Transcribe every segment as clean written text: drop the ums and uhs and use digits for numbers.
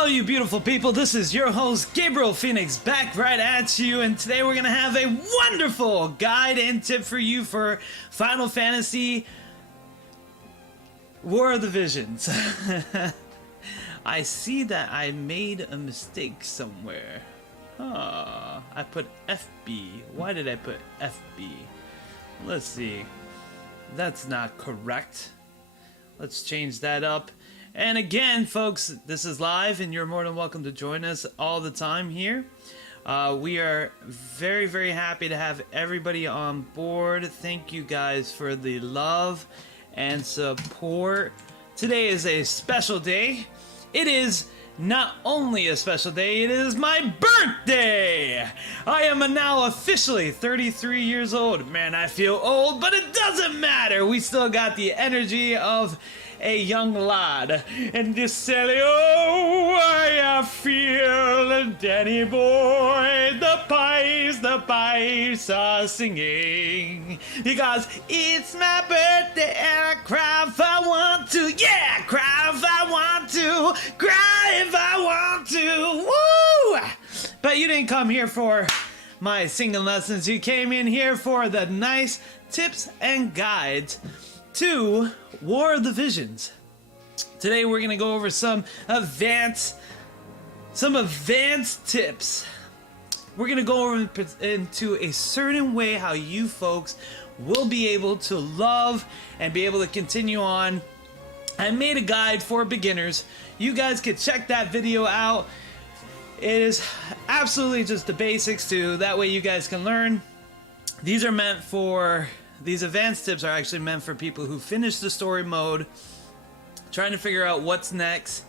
Hello, you beautiful people. This is your host, Gabriel Phoenix, back right at you. And today we're going to have a wonderful guide and tip for you for Final Fantasy War of the Visions. I see that I made a mistake somewhere. I put FB. Why did I put FB? Let's see. That's not correct. Let's change that up. And again, folks, this is live, and you're more than welcome to join us all the time here. We are very, very happy to have everybody on board. Thank you guys for the love and support. Today is a special day. It is not only a special day, it is my birthday! I am now officially 33 years old. Man, I feel old, but it doesn't matter. We still got the energy of a young lad. And this silly, oh, I feel Danny boy, the pipes are singing. Because it's my birthday and I cry if I want to. Yeah, cry if I want to. Cry if I want to. Woo! But you didn't come here for my singing lessons. You came in here for the nice tips and guides to War of the Visions. Today we're going to go over some advanced tips. We're going to go over into a certain way how you folks will be able to love and be able to continue on. I made a guide for beginners. You guys can check that video out. It is absolutely just the basics too. That way you guys can learn. These advanced tips are actually meant for people who finish the story mode, trying to figure out what's next.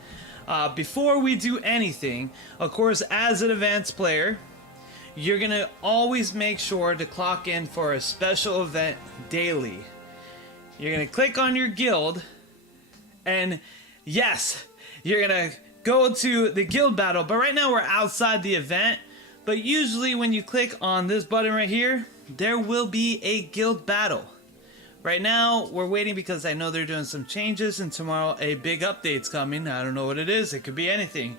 Before we do anything, of course, as an advanced player, you're going to always make sure to clock in for a special event daily. You're going to click on your guild, and yes, you're going to go to the guild battle. But right now we're outside the event. But usually when you click on this button right here, there will be a guild battle. Right now, we're waiting because I know they're doing some changes, and tomorrow a big update's coming. I don't know what it is. It could be anything.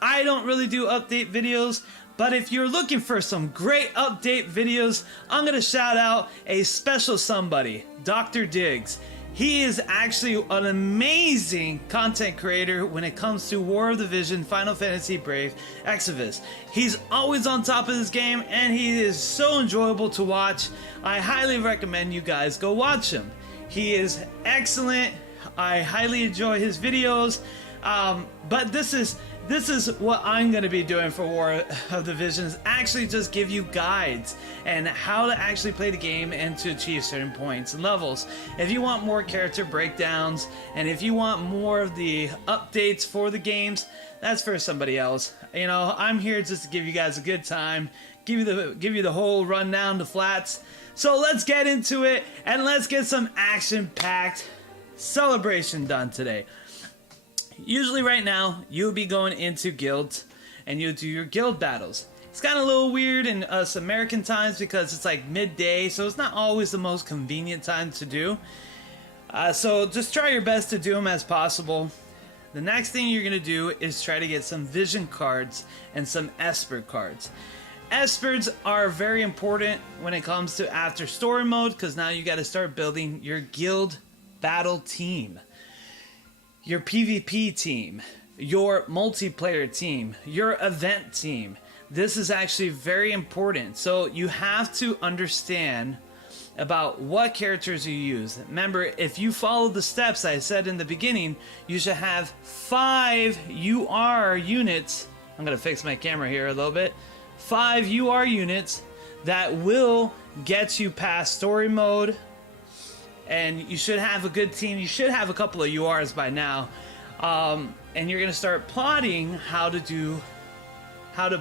I don't really do update videos, but if you're looking for some great update videos, I'm going to shout out a special somebody, Dr. Diggs. He is actually an amazing content creator when it comes to War of the Vision, Final Fantasy Brave Exvius. He's always on top of this game, and he is so enjoyable to watch. I highly recommend you guys go watch him. He is excellent. I highly enjoy his videos. But this is what I'm going to be doing for War of the Visions. Actually just give you guides and how to actually play the game and to achieve certain points and levels. If you want more character breakdowns and if you want more of the updates for the games, that's for somebody else. You know, I'm here just to give you guys a good time, give you the whole rundown, the flats. So let's get into it and let's get some action-packed celebration done today. Usually right now, you'll be going into guilds and you'll do your guild battles. It's kind of a little weird in us American times because it's like midday, so it's not always the most convenient time to do. So just try your best to do them as possible. The next thing you're going to do is try to get some vision cards and some Esper cards. Espers are very important when it comes to after story mode because now you got to start building your guild battle team. Your PvP team, your multiplayer team, your event team. This is actually very important. So you have to understand about what characters you use. Remember, if you follow the steps I said in the beginning, you should have 5 UR units. I'm going to fix my camera here a little bit. 5 UR units that will get you past story mode. And you should have a good team. You should have a couple of URs by now. And you're going to start plotting how to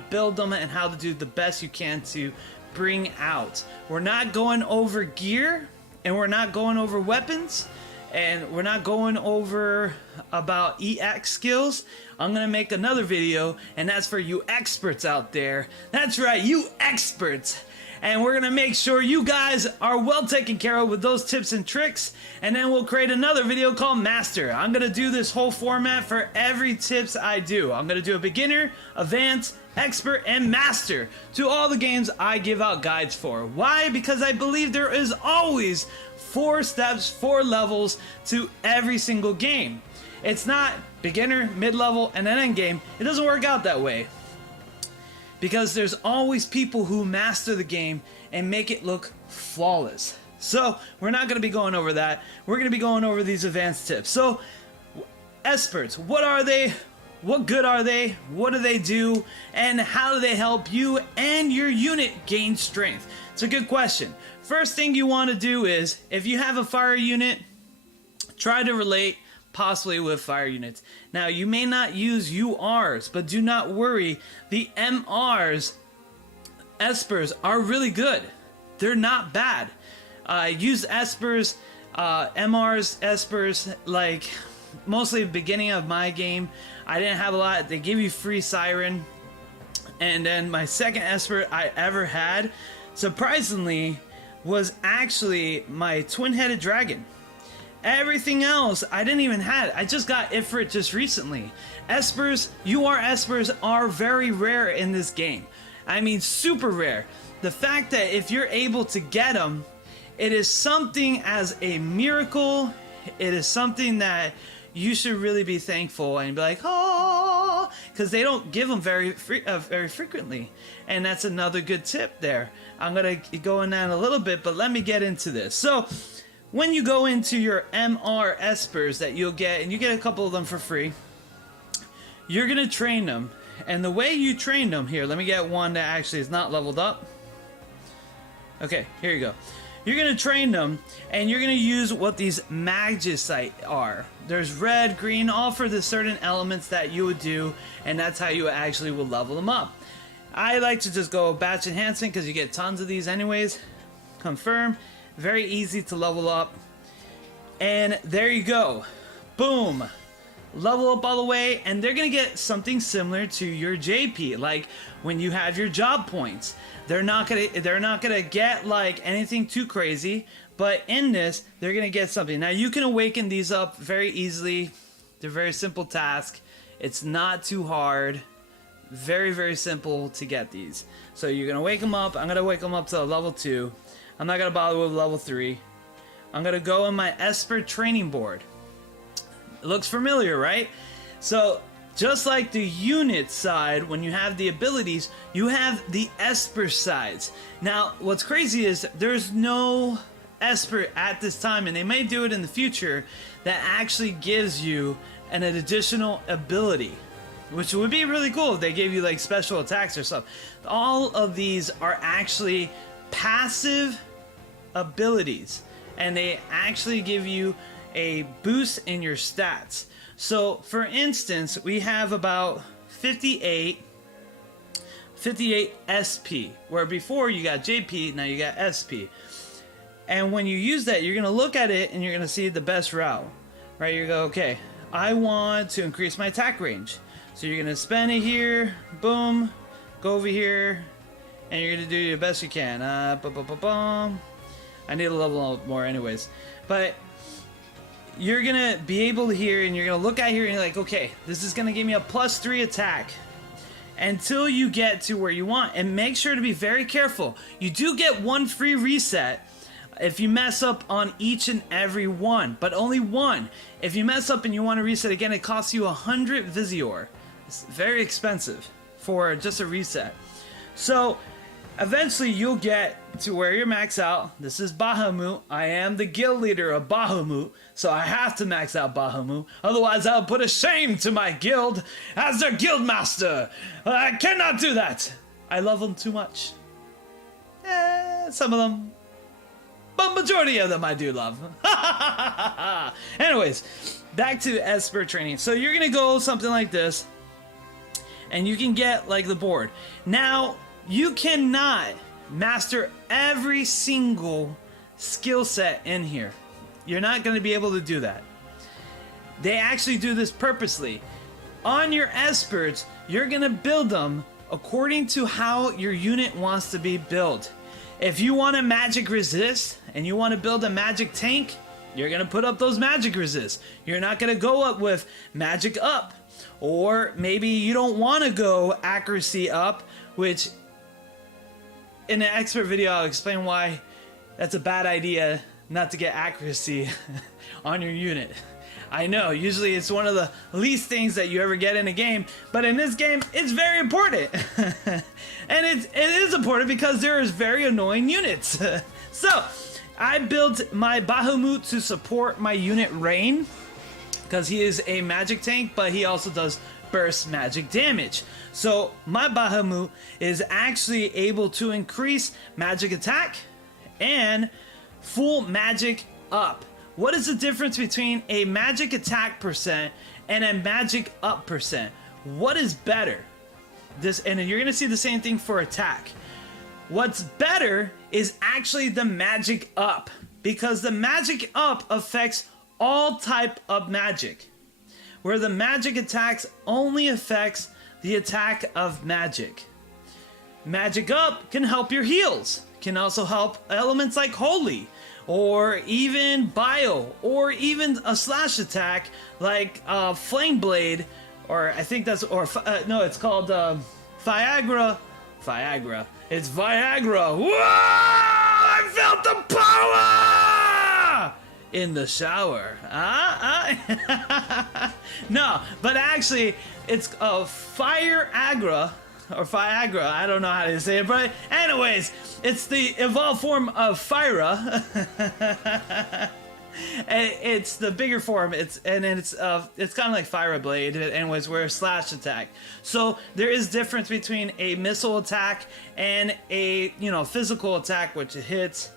build them and how to do the best you can to bring out. We're not going over gear and we're not going over weapons and we're not going over about EX skills. I'm gonna make another video, and that's for you experts out there. That's right, you experts. And we're gonna make sure you guys are well taken care of with those tips and tricks, and then we'll create another video called Master. I'm gonna do this whole format for every tips I do. I'm gonna do a beginner, advanced, expert, and master to all the games I give out guides for. Why? Because I believe there is always 4 steps, 4 levels to every single game. It's not beginner, mid-level, and then end game. It doesn't work out that way. Because there's always people who master the game and make it look flawless. So we're not going to be going over that. We're going to be going over these advanced tips. So experts, what are they? What good are they? What do they do? And how do they help you and your unit gain strength? It's a good question. First thing you want to do is, if you have a fire unit, try to relate possibly with fire units. Now, you may not use URs, but do not worry. The MRs, Espers, are really good. They're not bad. I use Espers, MRs, Espers, like mostly the beginning of my game. I didn't have a lot. They give you free Siren. And then my second Esper I ever had, surprisingly, was actually my twin-headed dragon. Everything else I didn't even have. I just got Ifrit just recently. Espers, UR Espers are very rare in this game. I mean, super rare. The fact that if you're able to get them, it is something as a miracle. It is something that you should really be thankful and be like, oh, because they don't give them very frequently. And that's another good tip there. I'm gonna go in that a little bit, but let me get into this. So, when you go into your MR Espers that you'll get, and you get a couple of them for free, you're going to train them. And the way you train them, here, let me get one that actually is not leveled up. Okay, here you go. You're going to train them, and you're going to use what these Magicite are. There's red, green, all for the certain elements that you would do, and that's how you actually will level them up. I like to just go batch enhancement because you get tons of these anyways. Confirm. Very easy to level up. And there you go. Boom. Level up all the way, and they're gonna get something similar to your JP, like when you have your job points. They're not gonna get like anything too crazy, but in this, they're gonna get something. Now you can awaken these up very easily. They're a very simple task. It's not too hard. Very, very simple to get these. So you're gonna wake them up. I'm gonna wake them up to level 2. I'm not going to bother with level 3. I'm going to go on my Esper training board. It looks familiar, right? So, just like the unit side, when you have the abilities, you have the Esper sides. Now, what's crazy is there's no Esper at this time, and they may do it in the future, that actually gives you an additional ability, which would be really cool if they gave you like special attacks or stuff. All of these are actually passive abilities, and they actually give you a boost in your stats. So for instance, we have about 58 SP, where before you got JP, now you got SP. And when you use that, you're going to look at it and you're going to see the best route, right? You go, okay, I want to increase my attack range. So you're going to spend it here, boom, go over here, and you're going to do your best you can. I need to level up more anyways. But you're going to be able to hear, and you're going to look at here and you're like, okay, this is going to give me a +3 attack until you get to where you want. And make sure to be very careful. You do get 1 free reset if you mess up on each and every one, but only 1. If you mess up and you want to reset again, it costs you 100 Visior. It's very expensive for just a reset. So eventually you'll get to where you're max out. This is Bahamut. I am the guild leader of Bahamut, so I have to max out Bahamut. Otherwise I'll put a shame to my guild as their guild master. I cannot do that. I love them too much. Some of them. But majority of them I do love. Anyways, back to Esper training. So you're going to go something like this, and you can get like the board. Now, you cannot master every single skill set in here. You're not going to be able to do that. They actually do this purposely. On your Espers, you're going to build them according to how your unit wants to be built. If you want a magic resist and you want to build a magic tank, you're going to put up those magic resists. You're not going to go up with magic up. Or maybe you don't want to go accuracy up, which in an expert video I'll explain why that's a bad idea not to get accuracy on your unit. I know, usually it's one of the least things that you ever get in a game, but in this game, it's very important. And it is important because there is very annoying units. So, I built my Bahamut to support my unit Rain, because he is a magic tank, but he also does burst magic damage. So, my Bahamut is actually able to increase magic attack and full magic up. What is the difference between a magic attack percent and a magic up percent? What is better? And you're going to see the same thing for attack. What's better is actually the magic up, because the magic up affects all type of magic, where the magic attacks only affects the attack of magic. Magic up can help your heals, can also help elements like holy, or even bio, or even a slash attack like flame blade, or I think that's, or no, it's called Viagra. It's Viagra. Whoa! I felt the power in the shower. No, but actually, it's Fire Agra. Or Viagra, I don't know how to say it, but anyways, it's the evolved form of Fyra. It's the bigger form. It's kind of like Fire Blade. Anyways, we're a slash attack. So there is difference between a missile attack and a physical attack, which it hits,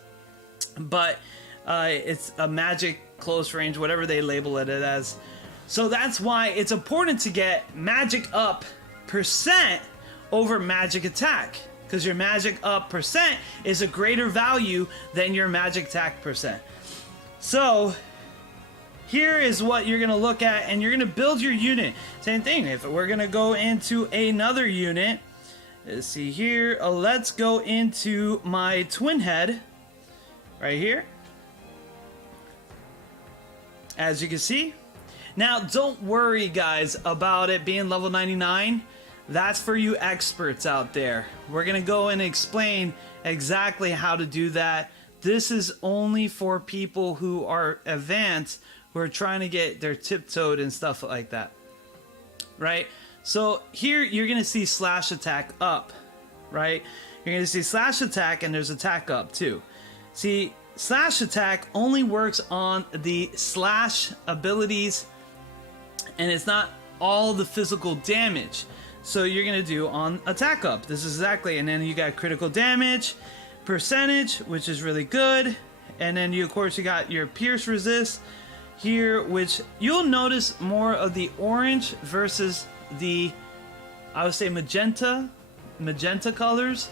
but it's a magic close range, whatever they label it as. So that's why it's important to get magic up percent over magic attack, because your magic up percent is a greater value than your magic attack percent. So here is what you're going to look at, and you're going to build your unit. Same thing. If we're going to go into another unit, let's see here, let's go into my twin head right here, as you can see. Now don't worry guys about it being level 99. That's for you experts out there. We're going to go and explain exactly how to do that. This is only for people who are advanced, who are trying to get their tiptoed and stuff like that. Right? So here you're going to see slash attack up. Right? You're going to see slash attack, and there's attack up too. See, slash attack only works on the slash abilities, and it's not all the physical damage. So you're going to do on attack up. This is exactly, and then you got critical damage percentage, which is really good. And then you, of course, you got your pierce resist here, which you'll notice more of the orange versus the, I would say magenta colors.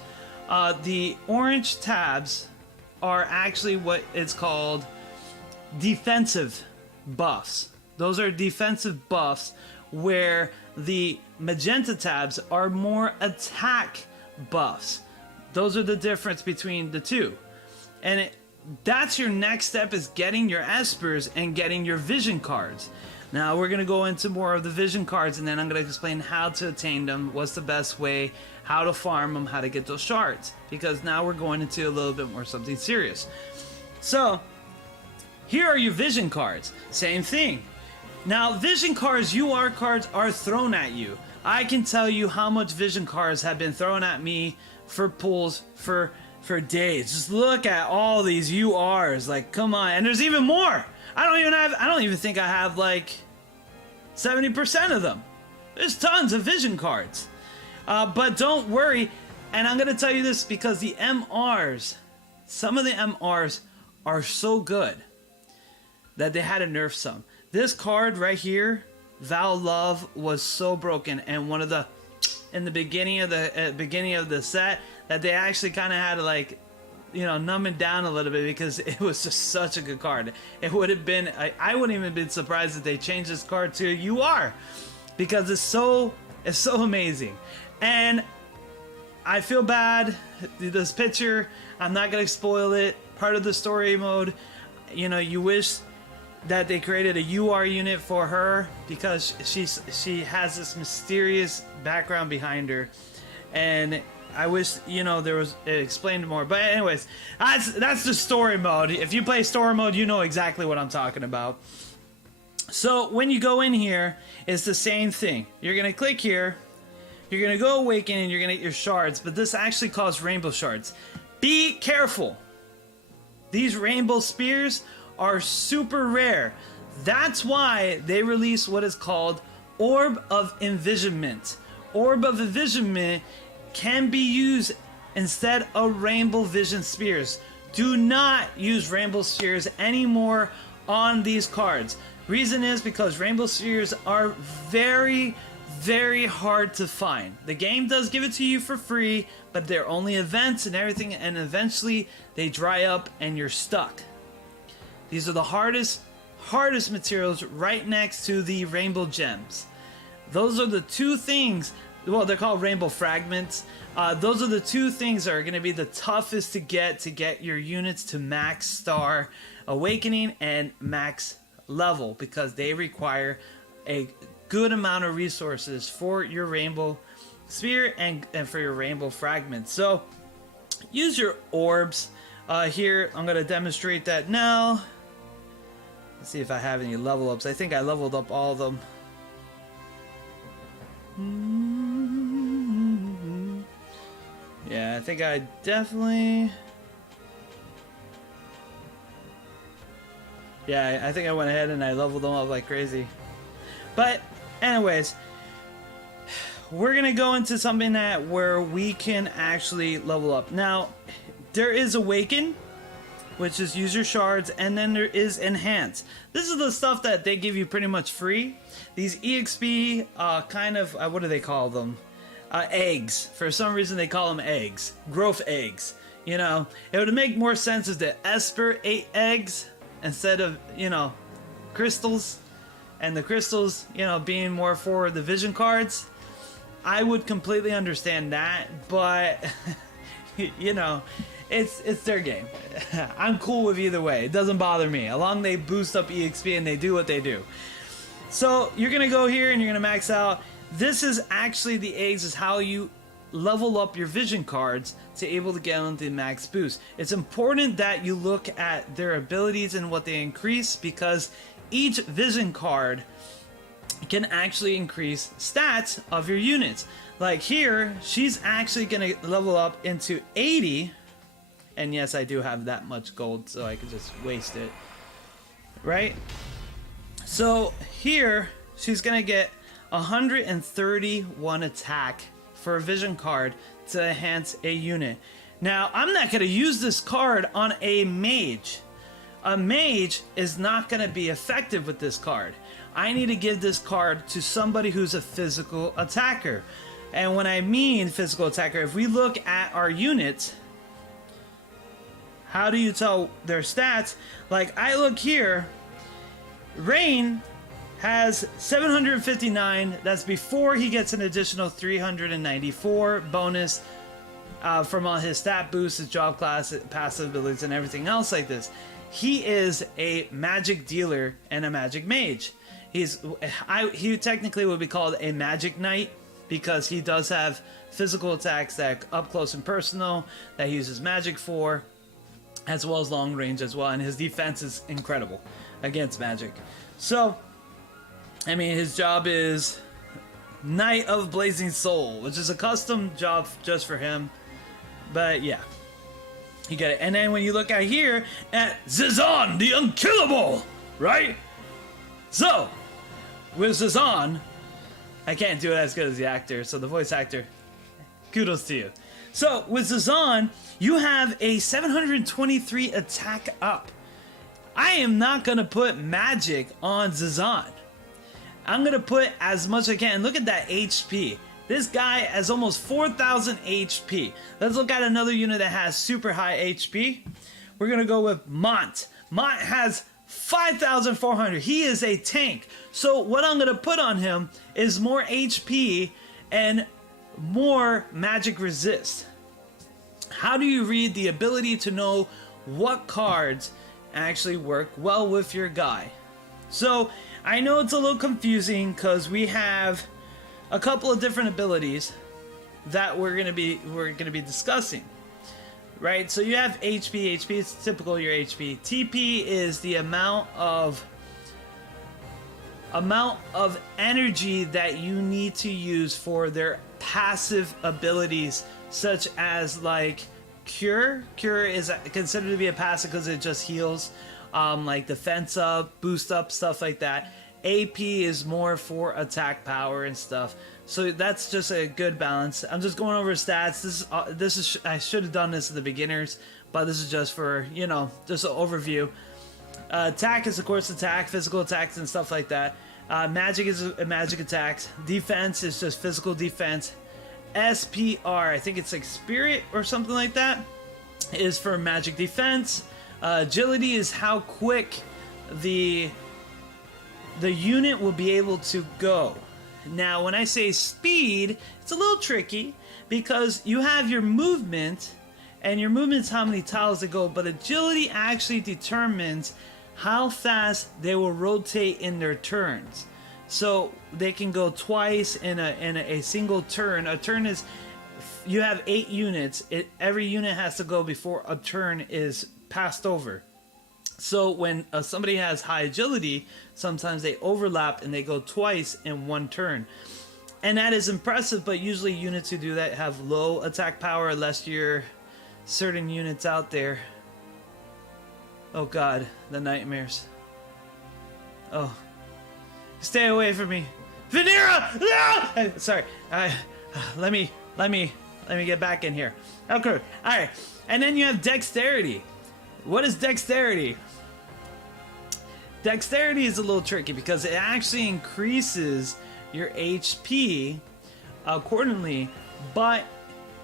The orange tabs are actually what it's called defensive buffs. Those are defensive buffs, where the magenta tabs are more attack buffs. Those are the difference between the two. And that's your next step, is getting your Espers and getting your vision cards. Now we're going to go into more of the vision cards, and then I'm going to explain how to attain them, what's the best way, how to farm them, how to get those shards. Because now we're going into a little bit more something serious. So here are your vision cards. Same thing. Now, vision cards, UR cards, are thrown at you. I can tell you how much vision cards have been thrown at me for pulls for days. Just look at all these URs. Like, come on. And there's even more. I don't even think I have like 70% of them. There's tons of vision cards. But don't worry. And I'm going to tell you this because the MRs, some of the MRs are so good that they had to nerf some. This card right here, Val Love, was so broken, and one of the in the beginning of the set that they actually kind of had to like numb it down a little bit because it was just such a good card. It would have been, I wouldn't even been surprised if they changed this card to You Are, because it's so amazing. And I feel bad, this picture, I'm not gonna spoil it, part of the story mode, you wish that they created a You Are unit for her, because she has this mysterious background behind her, and I wish there was it explained more. But anyways, that's the story mode. If you play story mode, you know exactly what I'm talking about. So when you go in here, it's the same thing. You're gonna click here, you're gonna go awaken, and you're gonna get your shards, but this actually calls rainbow shards. Be careful. These rainbow spears are super rare. That's why they release what is called Orb of Envisionment. Orb of Envisionment can be used instead of Rainbow Vision Spears. Do not use Rainbow Spears anymore on these cards. Reason is because Rainbow Spears are very, very hard to find. The game does give it to you for free, but they're only events and everything, and eventually they dry up and you're stuck. These are the hardest materials, right next to the rainbow gems. Those are the two things, well, they're called rainbow fragments. Those are the two things that are going to be the toughest to get your units to max star awakening and max level, because they require a good amount of resources for your rainbow spear and for your rainbow fragments. So use your orbs. Here I'm going to demonstrate that now. Let's see if I have any level ups. I think I leveled up all of them. Yeah, I think I definitely... Yeah, I think I went ahead and I leveled them up like crazy. But anyways, we're gonna go into something where we can actually level up. Now, there is Awaken, which is use your shards, and then there is Enhance. This is the stuff that they give you pretty much free. These EXP what do they call them? Eggs. For some reason they call them eggs. Growth eggs. It would make more sense if the Esper ate eggs instead of, crystals. And the crystals, being more for the vision cards. I would completely understand that, but, It's their game. I'm cool with either way. It doesn't bother me. As long as they boost up EXP and they do what they do. So you're going to go here and you're going to max out. This is actually the eggs is how you level up your vision cards to able to get on the max boost. It's important that you look at their abilities and what they increase, because each vision card can actually increase stats of your units. Like here, she's actually going to level up into 80. And yes, I do have that much gold, so I could just waste it. Right? So here, she's going to get 131 attack for a vision card to enhance a unit. Now, I'm not going to use this card on a mage. A mage is not going to be effective with this card. I need to give this card to somebody who's a physical attacker. And when I mean physical attacker, if we look at our units... How do you tell their stats? Like, I look here, Rain has 759. That's before he gets an additional 394 bonus from all his stat boosts, his job class, passive abilities, and everything else like this. He is a magic dealer and a magic mage. He technically would be called a magic knight, because he does have physical attacks that up close and personal that he uses magic for, as well as long range as well, and his defense is incredible against magic. So, I mean, his job is Knight of Blazing Soul, which is a custom job just for him. But yeah, you get it. And then when you look at here at Zizan, the Unkillable, right? So, with Zizan, I can't do it as good as the actor, so the voice actor, kudos to you. So, with Zizan, you have a 723 attack up. I am not going to put magic on Zizan. I'm going to put as much as I can. Look at that HP. This guy has almost 4,000 HP. Let's look at another unit that has super high HP. We're gonna go with Mont. Mont has 5,400. He is a tank. So what I'm gonna put on him is more HP and more magic resist. How do you read the ability to know what cards actually work well with your guy? So I know it's a little confusing because we have a couple of different abilities that we're gonna be discussing, right? So you have HP. HP is typical your HP. TP is the amount of energy that you need to use for their passive abilities, such as like Cure. Cure is considered to be a passive because it just heals, like defense up, boost up, stuff like that. AP is more for attack power and stuff. So that's just a good balance. I'm just going over stats. This is I should have done this at the beginners, but this is just for, you know, just an overview. Attack is of course attack, physical attacks and stuff like that. Magic is magic attacks. Defense is just physical defense. SPR, I think it's like spirit or something like that, is for magic defense. Agility is how quick the unit will be able to go. Now, when I say speed, it's a little tricky because you have your movement, and your movement is how many tiles they go, but agility actually determines how fast they will rotate in their turns. So they can go twice in a single turn. A turn is, you have 8 units. Every unit has to go before a turn is passed over. So when somebody has high agility, sometimes they overlap and they go twice in one turn. And that is impressive, but usually units who do that have low attack power unless you're certain units out there. Oh god, the nightmares. Oh. Stay away from me. Vanera! No! Sorry. Let me get back in here. Okay. Alright. And then you have dexterity. What is dexterity? Dexterity is a little tricky because it actually increases your HP accordingly, but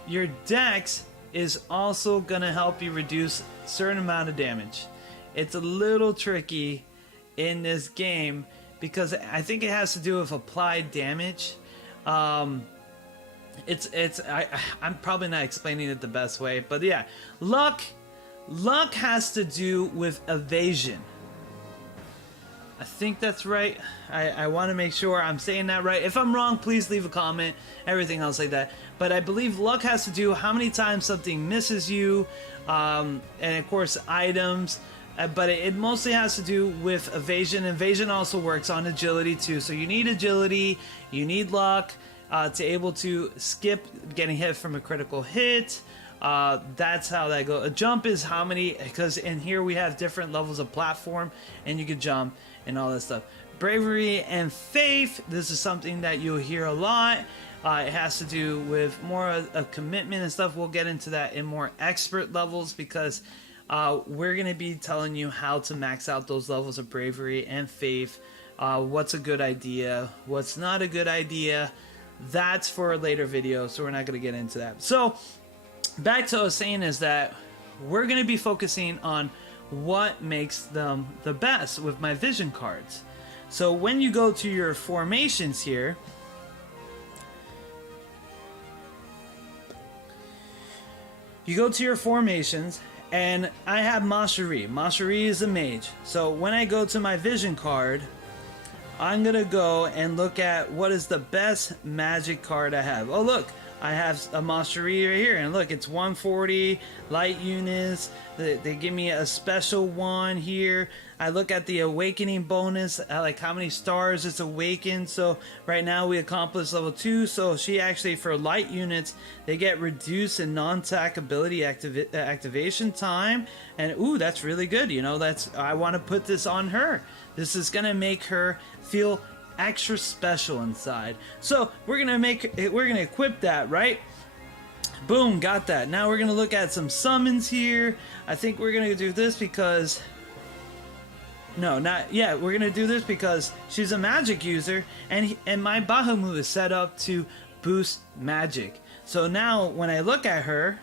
your dex is also going to help you reduce a certain amount of damage. It's a little tricky in this game because I think it has to do with applied damage. I'm probably not explaining it the best way, but yeah, luck has to do with evasion. I think that's right. I want to make sure I'm saying that right. If I'm wrong, please leave a comment. Everything else like that. But I believe luck has to do how many times something misses you, and of course items. But it mostly has to do with evasion. Evasion also works on agility too. So you need agility, you need luck to able to skip getting hit from a critical hit. That's how that goes. A jump is how many, because in here we have different levels of platform and you can jump and all that stuff. Bravery and faith, this is something that you'll hear a lot. It has to do with more of commitment and stuff. We'll get into that in more expert levels because we're going to be telling you how to max out those levels of bravery and faith. What's a good idea, what's not a good idea. That's for a later video, so we're not going to get into that. So back to what I was saying is that we're going to be focusing on what makes them the best with my vision cards. So when you go to your formations here, you go to your formations, and I have Macherie. Macherie is a mage. So when I go to my vision card, I'm gonna go and look at what is the best magic card I have. Oh look, I have a Macherie right here, and look, it's 140 light units. They give me a special one here. I look at the awakening bonus, like how many stars it's awakened. So right now we accomplished level 2. So she actually, for light units, they get reduced in non-attack ability activation time. And ooh, that's really good. You know, I want to put this on her. This is gonna make her feel extra special inside. So we're gonna equip that, right? Boom, got that. Now we're gonna look at some summons here. I think we're gonna do this because we're gonna do this because she's a magic user, and my Bahamut is set up to boost magic. So now when I look at her,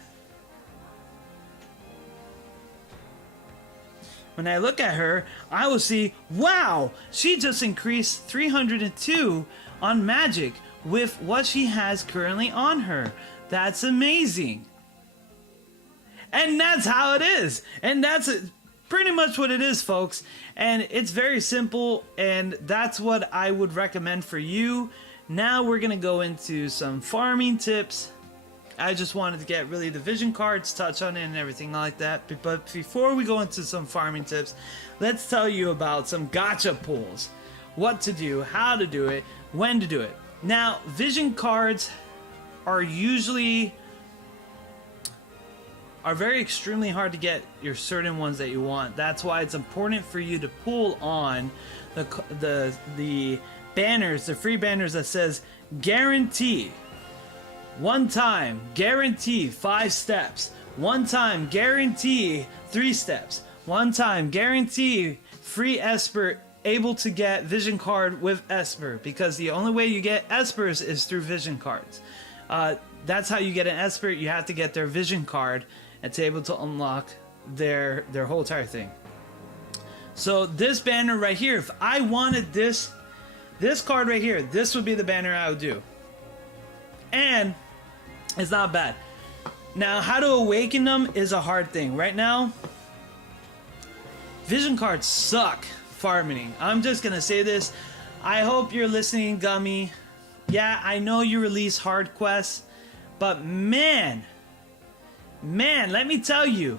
I will see, wow, she just increased 302 on magic with what she has currently on her. That's amazing. And that's how it is. And that's pretty much what it is, folks. And it's very simple, and that's what I would recommend for you. Now we're going to go into some farming tips. I just wanted to get really the vision cards, touch on it and everything like that. But before we go into some farming tips, let's tell you about some gacha pulls. What to do, how to do it, when to do it. Now, vision cards are very extremely hard to get your certain ones that you want. That's why it's important for you to pull on the banners, the free banners that says guarantee. One time, guarantee 5 steps. One time, guarantee 3 steps. One time, guarantee free Esper, able to get vision card with Esper, because the only way you get Espers is through vision cards. That's how you get an Esper. You have to get their vision card and to able to unlock their whole entire thing. So this banner right here, if I wanted this card right here, this would be the banner I would do. And it's not bad. Now, how to awaken them is a hard thing. Right now, vision cards suck farming. I'm just gonna say this. I hope you're listening, Gummy. Yeah, I know you release hard quests, but man, let me tell you,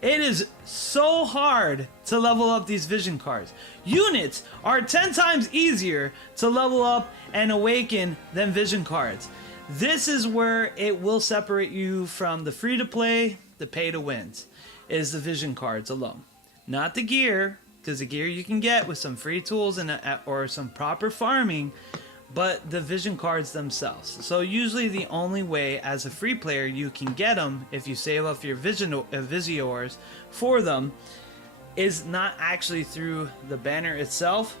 it is so hard to level up these vision cards. Units are 10 times easier to level up and awaken than vision cards. This is where it will separate you from the free-to-play, the pay-to-wins, is the vision cards alone. Not the gear, because the gear you can get with some free tools and or some proper farming, but the vision cards themselves. So usually the only way as a free player you can get them, if you save up your Visiors for them, is not actually through the banner itself,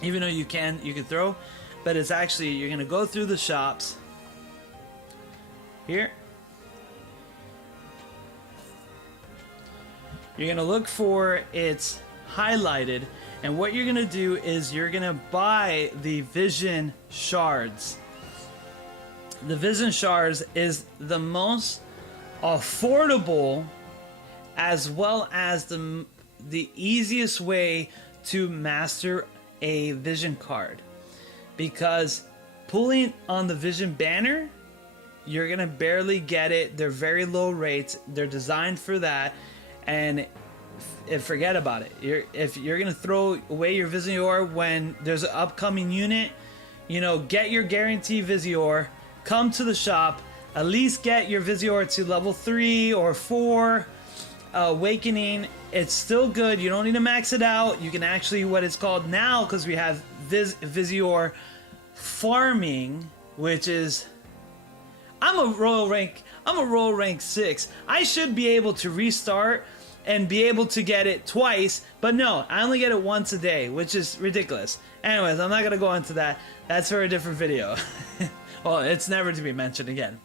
even though you can throw, but it's actually, you're gonna go through the shops here. You're gonna look for it's highlighted, and what you're gonna do is you're gonna buy the vision shards. The vision shards is the most affordable as well as the easiest way to master a vision card, because pulling on the vision banner, you're gonna barely get it. They're very low rates. They're designed for that, and forget about it. If you're gonna throw away your Visior when there's an upcoming unit, you know, get your guarantee Visior, come to the shop, at least get your Visior to level 3 or 4 awakening. It's still good. You don't need to max it out. You can actually, what it's called now, because we have Visior farming, which is, I'm a royal rank 6. I should be able to restart and be able to get it twice, but no, I only get it once a day, which is ridiculous. Anyways, I'm not gonna go into that. That's for a different video. Well, it's never to be mentioned again.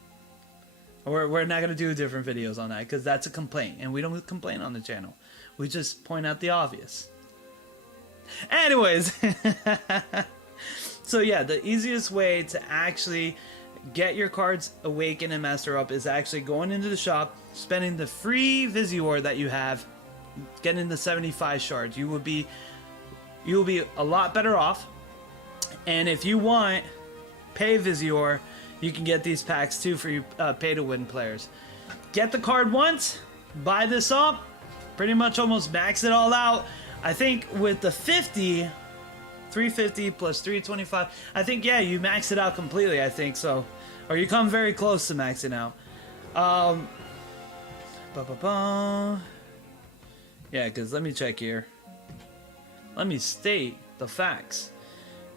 We're not gonna do different videos on that, because that's a complaint, and we don't complain on the channel. We just point out the obvious. Anyways, so yeah, the easiest way to actually get your cards awaken and master up is actually going into the shop, spending the free Visior that you have, getting the 75 shards. You will be a lot better off. And if you want pay Visior, you can get these packs too for you pay to win players. Get the card once, buy this up, pretty much almost max it all out. I think with the 50, 350 plus 325, I think, yeah, you max it out completely, I think so. Or you come very close to maxing out. Yeah, because let me check here. Let me state the facts.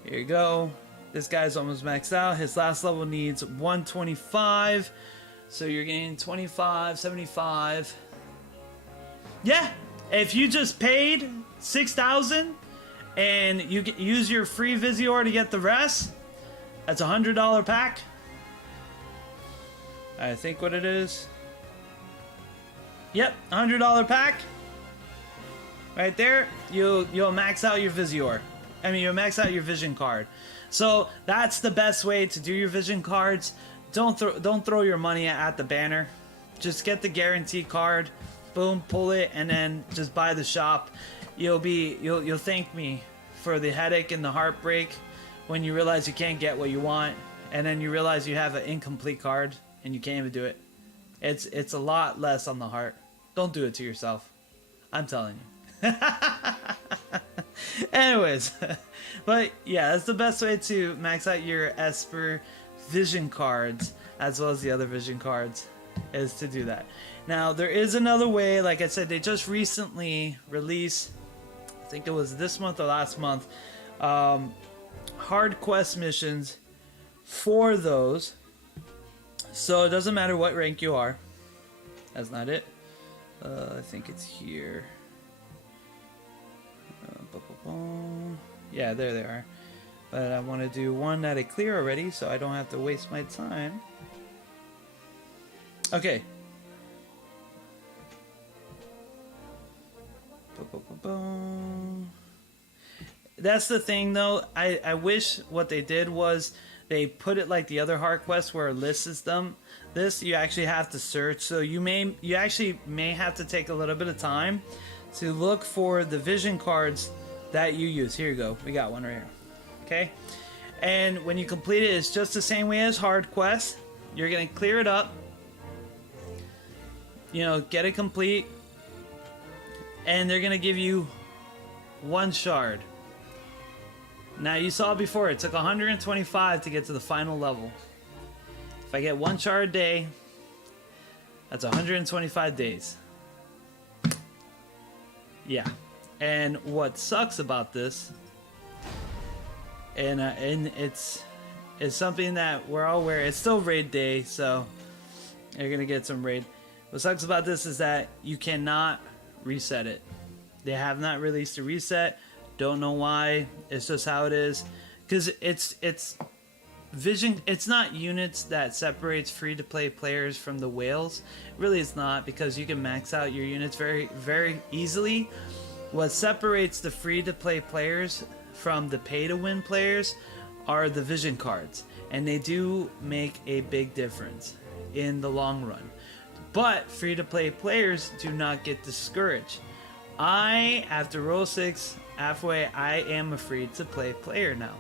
Here you go. This guy's almost maxed out. His last level needs 125. So you're getting 25, 75. Yeah, if you just paid 6,000 and you use your free Visior to get the rest, That's a $100 pack. I think what it is. Yep, $100 pack. Right there, you'll max out your Visior. I mean, you'll max out your Vision card. So that's the best way to do your Vision cards. Don't throw your money at the banner. Just get the guarantee card. Boom, pull it, and then just buy the shop. You'll thank me for the headache and the heartbreak when you realize you can't get what you want, and then you realize you have an incomplete card and you can't even do it. It's a lot less on the heart. Don't do it to yourself. I'm telling you. Anyways, but yeah, that's the best way to max out your Esper Vision cards as well as the other Vision cards, is to do that. Now there is another way. Like I said, they just recently released, I think it was this month or last month, hard quest missions for those. So it doesn't matter what rank you are. That's not it. I think it's here. Yeah, there they are. But I want to do one that I clear already, so I don't have to waste my time. Okay. That's the thing, though. I wish what they did was they put it like the other hard quests where it lists them. This you actually have to search, so you actually may have to take a little bit of time to look for the Vision cards that you use. Here you go. We got one right here. Okay? And when you complete it, it's just the same way as hard quest. You're going to clear it up. You know, get it complete. And they're going to give you one shard. Now, you saw before, it took 125 to get to the final level. If I get one shard a day, that's 125 days. Yeah. And what sucks about this, and it's something that we're all aware, it's still raid day, so you're gonna get some raid. What sucks about this is that you cannot reset it. They have not released a reset. Don't know why. It's just how it is. Because it's Vision. It's not units that separates free-to-play players from the whales. Really, it's not, because you can max out your units very, very easily. What separates the free-to-play players from the pay-to-win players are the Vision cards, and they do make a big difference in the long run. But free-to-play players do not get discouraged. After Roll 6 halfway, I am a free-to-play player now.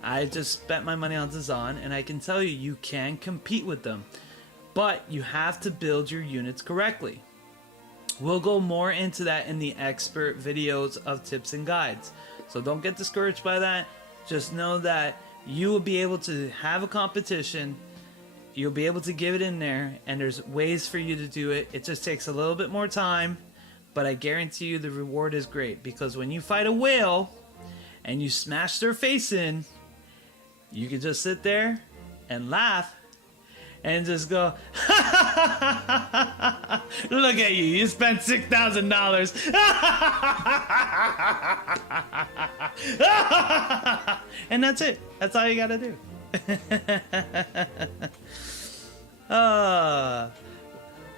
I just spent my money on Zazan, and I can tell you, you can compete with them. But you have to build your units correctly. We'll go more into that in the expert videos of tips and guides. So don't get discouraged by that. Just know that you will be able to have a competition. You'll be able to give it in there, and there's ways for you to do it. It just takes a little bit more time, but I guarantee you the reward is great, because when you fight a whale and you smash their face in, you can just sit there and laugh and just go, look at you, you spent $6,000. And that's it. That's all you gotta do.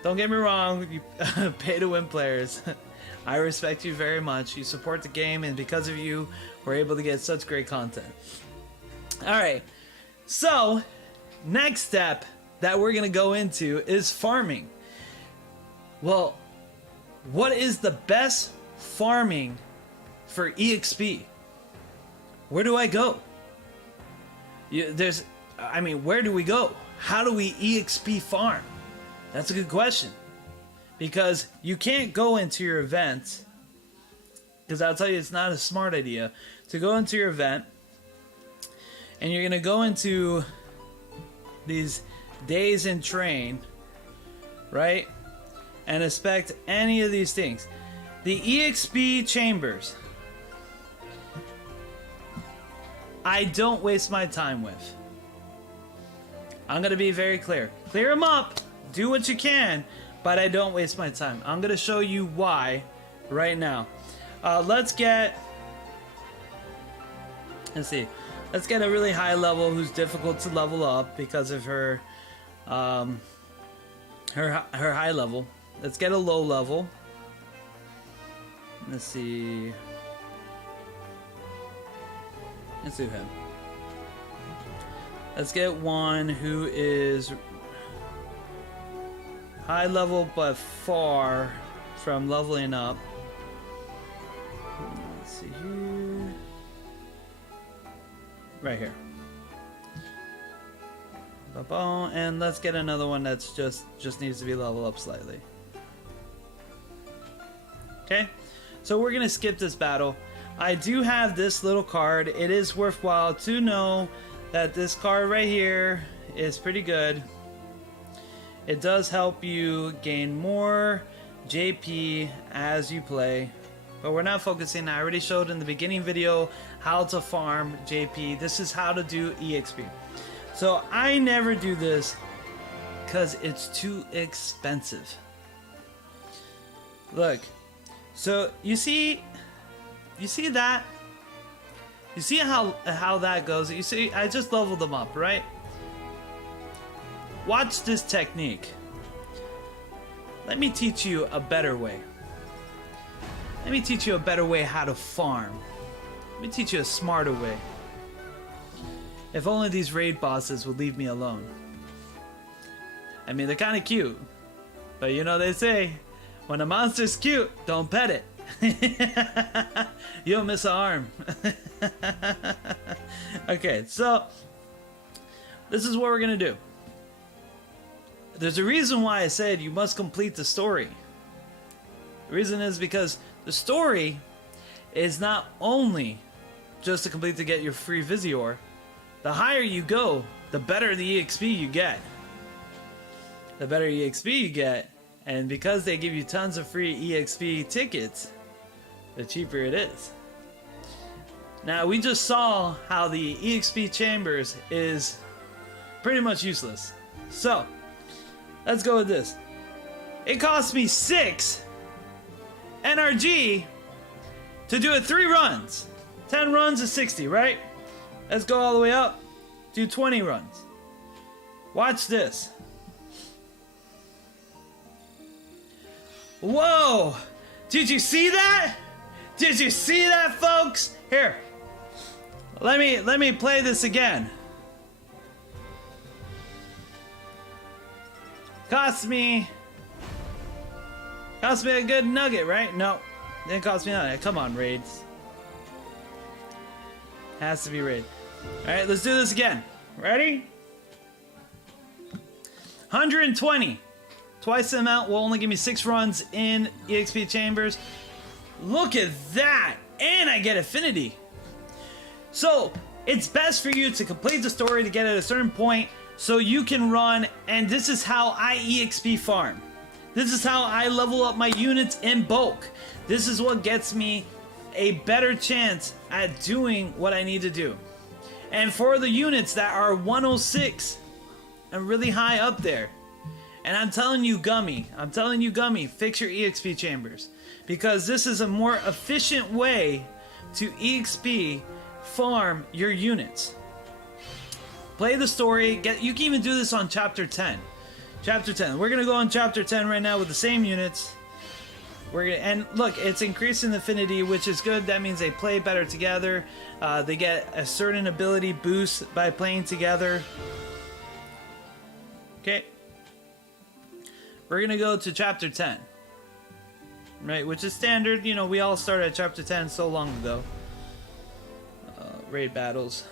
Don't get me wrong, you pay to win players. I respect you very much. You support the game, and because of you, we're able to get such great content. Alright, so next step that we're gonna go into is farming. Well, what is the best farming for EXP? Where do I go? Where do we go? How do we EXP farm? That's a good question. Because you can't go into your event, because I'll tell you, it's not a smart idea to go into your event and you're gonna go into these days in train, right? And expect any of these things. The EXP chambers, I don't waste my time with. I'm gonna be very clear. Clear them up, do what you can, but I don't waste my time. I'm gonna show you why right now. Let's see. Let's get a really high level who's difficult to level up because of her her high level. Let's get a low level. Let's see. Let's do him. Let's get one who is high level but far from leveling up. Let's see here. Right here. And let's get another one that's just needs to be leveled up slightly. Okay, so we're gonna skip this battle. I do have this little card. It is worthwhile to know that this card right here is pretty good. It does help you gain more JP as you play, but we're not focusing. I already showed in the beginning video how to farm JP. This is how to do EXP. So I never do this because it's too expensive. Look, so you see that? You see how that goes? You see, I just leveled them up, right? Watch this technique. Let me teach you a better way. Let me teach you a better way how to farm. Let me teach you a smarter way. If only these raid bosses would leave me alone. I mean, they're kind of cute, but you know they say, when a monster's cute, don't pet it. You'll miss an arm. Okay, so this is what we're gonna do. There's a reason why I said you must complete the story. The reason is because the story is not only just to complete to get your free Visior. The higher you go, the better the EXP you get. The better EXP you get, and because they give you tons of free EXP tickets, the cheaper it is. Now, we just saw how the EXP chambers is pretty much useless. So, let's go with this. It cost me 6 NRG to do it 3 runs. 10 runs is 60, right? Let's go all the way up. Do 20 runs. Watch this. Whoa! Did you see that? Did you see that, folks? Here. Let me play this again. Cost me a good nugget, right? No. Didn't cost me nothing. Come on, raids. Has to be raid. Alright, let's do this again. Ready? 120. Twice the amount will only give me 6 runs in EXP chambers. Look at that! And I get affinity. So, it's best for you to complete the story to get at a certain point so you can run, and this is how I EXP farm. This is how I level up my units in bulk. This is what gets me a better chance at doing what I need to do. And for the units that are 106 and really high up there, and I'm telling you Gummy, fix your EXP chambers, because this is a more efficient way to EXP farm your units. Play the story. You can even do this on chapter 10. Chapter 10. We're gonna go on chapter 10 right now with the same units. And look, it's increasing affinity, which is good. That means they play better together. They get a certain ability boost by playing together. Okay. We're gonna go to chapter 10. Right, which is standard. You know, we all started at chapter 10 so long ago. Raid battles.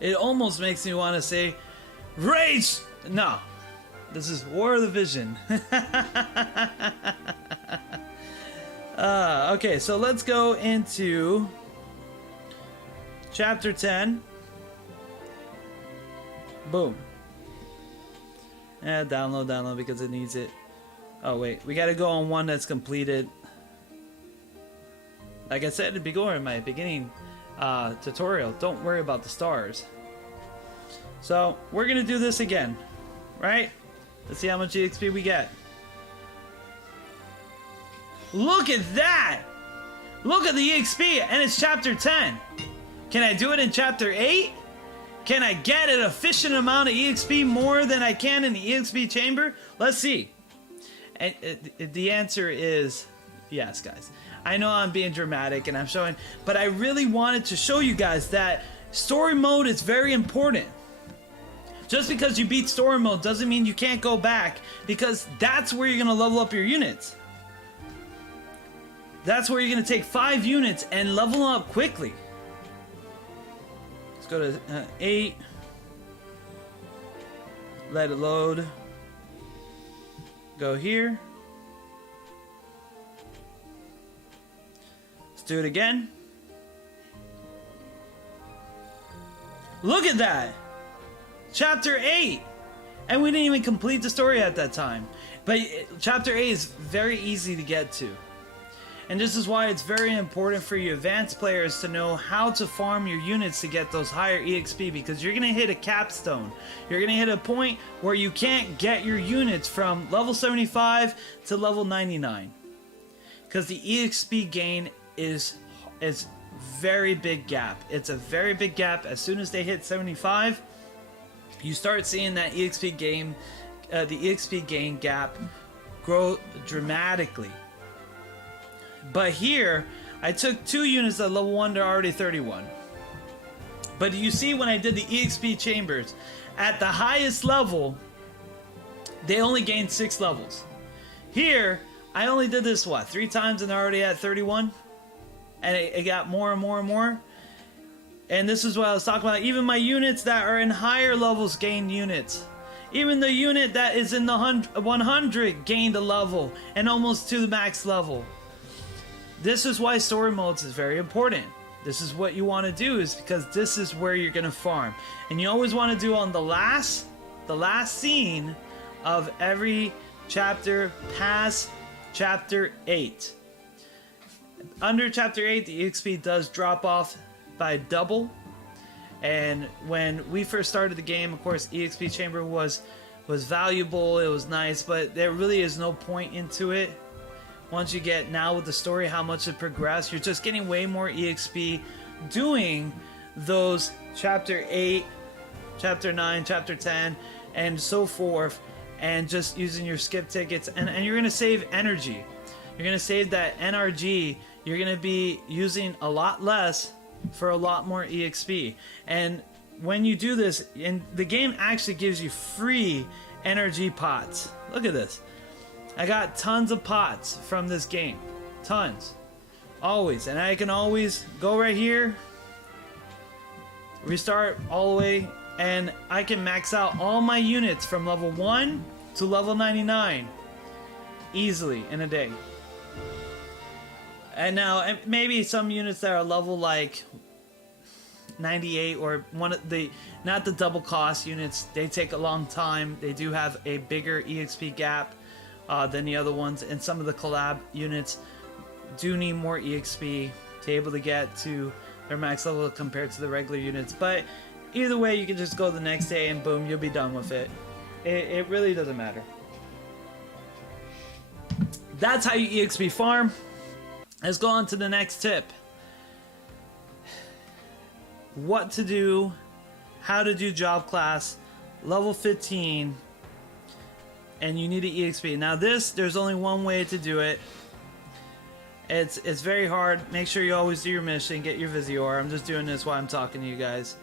It almost makes me want to say, Rage! No. This is War of the Vision. Okay, so let's go into chapter 10. Boom. Download because it needs it. Oh wait, we gotta go on one that's completed. Like I said before in my beginning tutorial, don't worry about the stars. So we're gonna do this again, right? Let's see how much EXP we get. Look at that! Look at the EXP, and it's chapter 10. Can I do it in chapter 8? Can I get an efficient amount of EXP more than I can in the EXP chamber? Let's see. And the answer is yes, guys. I know I'm being dramatic and I'm showing, but I really wanted to show you guys that story mode is very important. Just because you beat story mode doesn't mean you can't go back, because that's where you're going to level up your units. That's where you're going to take 5 units and level them up quickly. Let's go to 8. Let it load. Go here. Let's do it again. Look at that! Chapter 8! And we didn't even complete the story at that time. But chapter 8 is very easy to get to. And this is why it's very important for you advanced players to know how to farm your units to get those higher EXP, because you're going to hit a capstone. You're going to hit a point where you can't get your units from level 75 to level 99. Because the EXP gain is very big gap. It's a very big gap. As soon as they hit 75, you start seeing that EXP gain, the EXP gain gap grow dramatically. But here, I took 2 units at level 1, they're already 31. But you see, when I did the EXP chambers, at the highest level, they only gained 6 levels. Here, I only did this, 3 times and they're already at 31? And it got more and more and more. And this is what I was talking about. Even my units that are in higher levels gained units. Even the unit that is in the 100 gained a level and almost to the max level. This is why story modes is very important. This is what you want to do, is because this is where you're going to farm. And you always want to do on the last scene of every chapter past chapter 8. Under chapter 8, the EXP does drop off by double. And when we first started the game, of course, EXP chamber was valuable, it was nice, but there really is no point into it. Once you get now with the story, how much it progressed, you're just getting way more EXP doing those chapter 8, chapter 9, chapter 10, and so forth, and just using your skip tickets, and you're going to save energy. You're going to save that NRG. You're going to be using a lot less for a lot more EXP. And when you do this, and the game actually gives you free energy pots. Look at this. I got tons of pots from this game. Tons. Always. And I can always go right here, restart all the way, and I can max out all my units from level 1 to level 99 easily in a day. And now maybe some units that are level like 98, or one of the, not the double cost units, they take a long time. They do have a bigger EXP gap than the other ones, and some of the collab units do need more EXP to be able to get to their max level compared to the regular units. But either way, you can just go the next day and boom, you'll be done with it. It really doesn't matter. That's how you EXP farm. Let's go on to the next tip. What to do, how to do job class, level 15, and you need an EXP. Now there's only one way to do it. It's very hard. Make sure you always do your mission, get your Visior. I'm just doing this while I'm talking to you guys.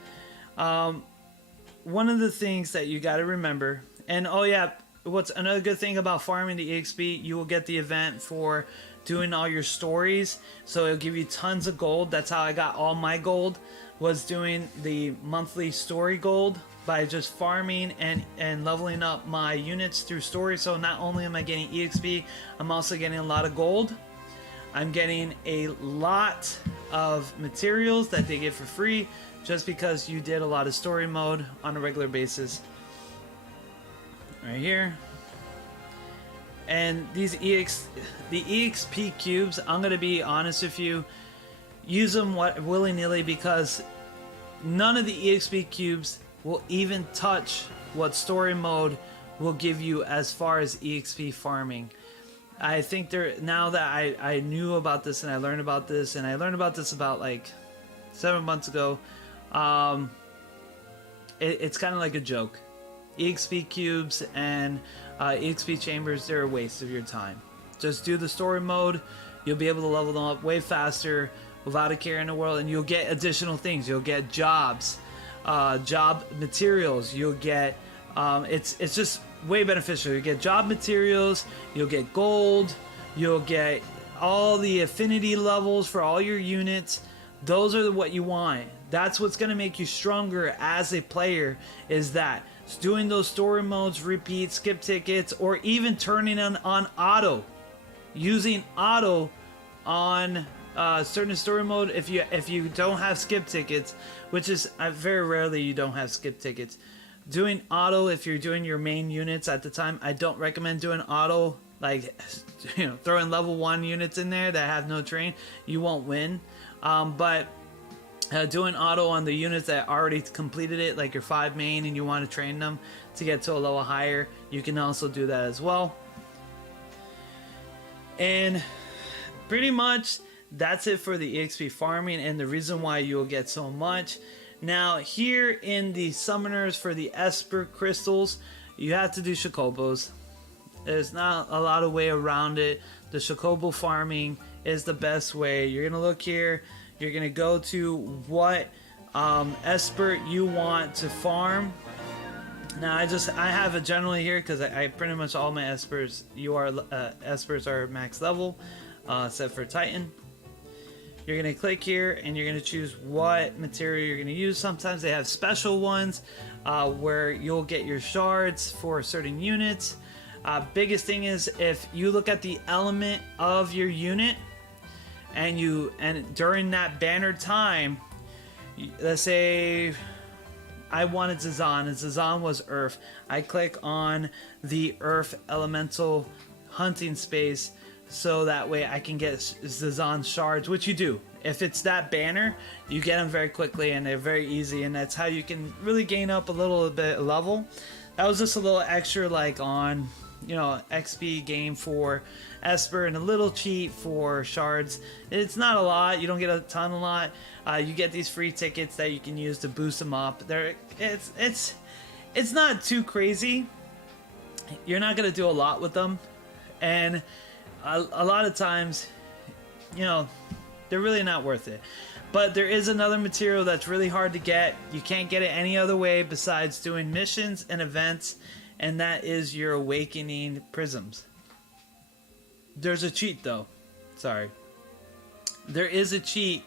One of the things that you got to remember, and oh yeah, what's another good thing about farming the EXP, you will get the event for doing all your stories, so it'll give you tons of gold. That's how I got all my gold, was doing the monthly story gold by just farming and leveling up my units through story. So not only am I getting EXP, I'm also getting a lot of gold. I'm getting a lot of materials that they give for free just because you did a lot of story mode on a regular basis. Right here. And these the EXP cubes, I'm going to be honest with you, use them willy-nilly, because none of the EXP cubes will even touch what story mode will give you as far as EXP farming. I think now that I knew about this and I learned about this, and I learned about this about like 7 months ago. Um, it's kind of like a joke. EXP cubes and EXP chambers, they're a waste of your time. Just do the story mode. You'll be able to level them up way faster without a care in the world, and you'll get additional things. You'll get jobs, job materials. You'll get it's just way beneficial. You get job materials. You'll get gold. You'll get all the affinity levels for all your units. Those are what you want. That's what's going to make you stronger as a player, is that it's doing those story modes, repeat, skip tickets, or even turning on auto. Using auto on certain story mode if you don't have skip tickets, which is very rarely you don't have skip tickets. Doing auto if you're doing your main units at the time. I don't recommend doing auto, like, you know, throwing level 1 units in there that have no train. You won't win. But doing auto on the units that already completed it, like your 5 main, and you want to train them to get to a level higher, you can also do that as well. And pretty much that's it for the EXP farming and the reason why you'll get so much. Now here in the summoners for the Esper crystals, you have to do Chocobos. There's not a lot of way around it. The Chocobo farming is the best way. You're gonna look here. You're gonna go to what Esper you want to farm. Now I have it generally here because I pretty much all my Espers Espers are max level, except for Titan. You're gonna click here and you're gonna choose what material you're gonna use. Sometimes they have special ones where you'll get your shards for certain units. Biggest thing is if you look at the element of your unit and during that banner time, let's say I wanted Zazan and Zazan was Earth. I click on the Earth elemental hunting space so that way I can get Zazan shards, which you do. If it's that banner, you get them very quickly and they're very easy, and that's how you can really gain up a little bit of level. That was just a little extra, like on, you know, XP game for Esper and a little cheat for shards. It's not a lot. You don't get a ton a lot. You get these free tickets that you can use to boost them up. It's not too crazy. You're not gonna do a lot with them, and a lot of times, you know, they're really not worth it. But there is another material that's really hard to get. You can't get it any other way besides doing missions and events, and that is your awakening prisms. There's a cheat though. Sorry. There is a cheat.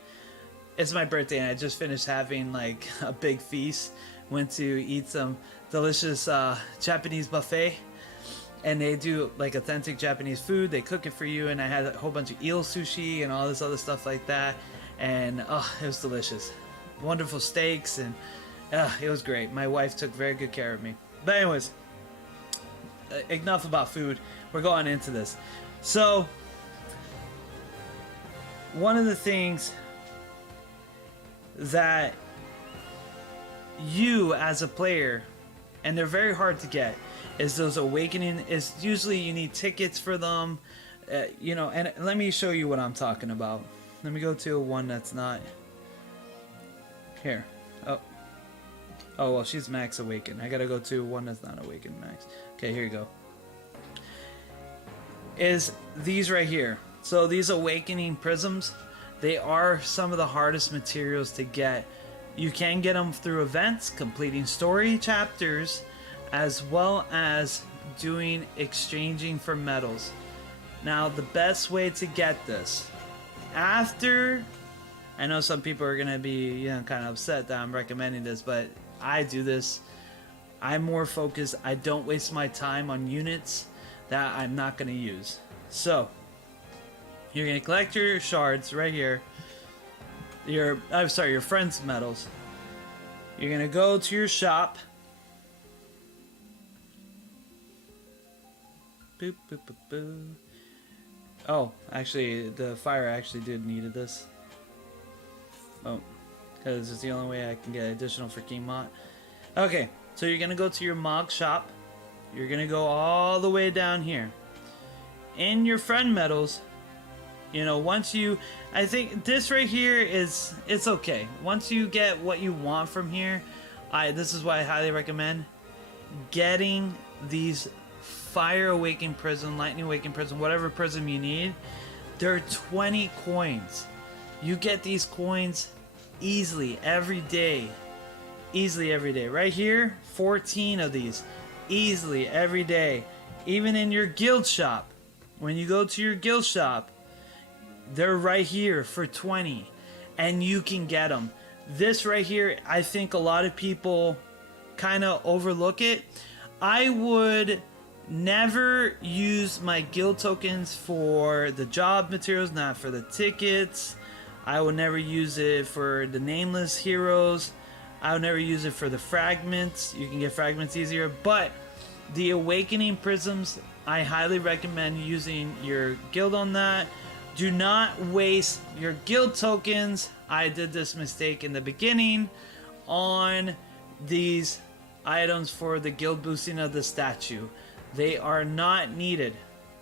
It's my birthday and I just finished having like a big feast. Went to eat some delicious Japanese buffet. And they do like authentic Japanese food. They cook it for you, and I had a whole bunch of eel sushi and all this other stuff like that. And oh, it was delicious. Wonderful steaks, and it was great. My wife took very good care of me. But anyways, enough about food. We're going into this. So, one of the things that you as a player, and they're very hard to get, is those awakening. Is usually you need tickets for them, you know. And let me show you what I'm talking about. Let me go to one that's not here. Oh well, she's max awakened. I gotta go to one that's not awakened max. Okay, here you go. Is these right here. So these awakening prisms, they are some of the hardest materials to get. You can get them through events, completing story chapters, as well as doing exchanging for medals. Now, the best way to get this, after, I know some people are gonna be, you know, kind of upset that I'm recommending this, but I do this. I'm more focused. I don't waste my time on units that I'm not gonna use. So, you're gonna collect your shards right here. Your friend's medals. You're gonna go to your shop. Boop, boop, boop, boop. Oh, actually, the fire actually did needed this. Oh, because it's the only way I can get additional for King Mott. Okay, so you're gonna go to your Mog shop. You're gonna go all the way down here. In your friend medals, You know, once you, I think this right here is, it's okay. Once you get what you want from here, this is why I highly recommend getting these Fire Awakened Prism, Lightning Awakened Prism, whatever prism you need. There are 20 coins. You get these coins easily every day. Easily every day. Right here, 14 of these. Easily every day. Even in your guild shop. When you go to your guild shop, they're right here for 20. And you can get them. This right here, I think a lot of people kind of overlook it. I would never use my guild tokens for the job materials, not for the tickets. I would never use it for the nameless heroes. I would never use it for the fragments. You can get fragments easier, but the awakening prisms, I highly recommend using your guild on that. Do not waste your guild tokens. I did this mistake in the beginning on these items for the guild boosting of the statue. They are not needed.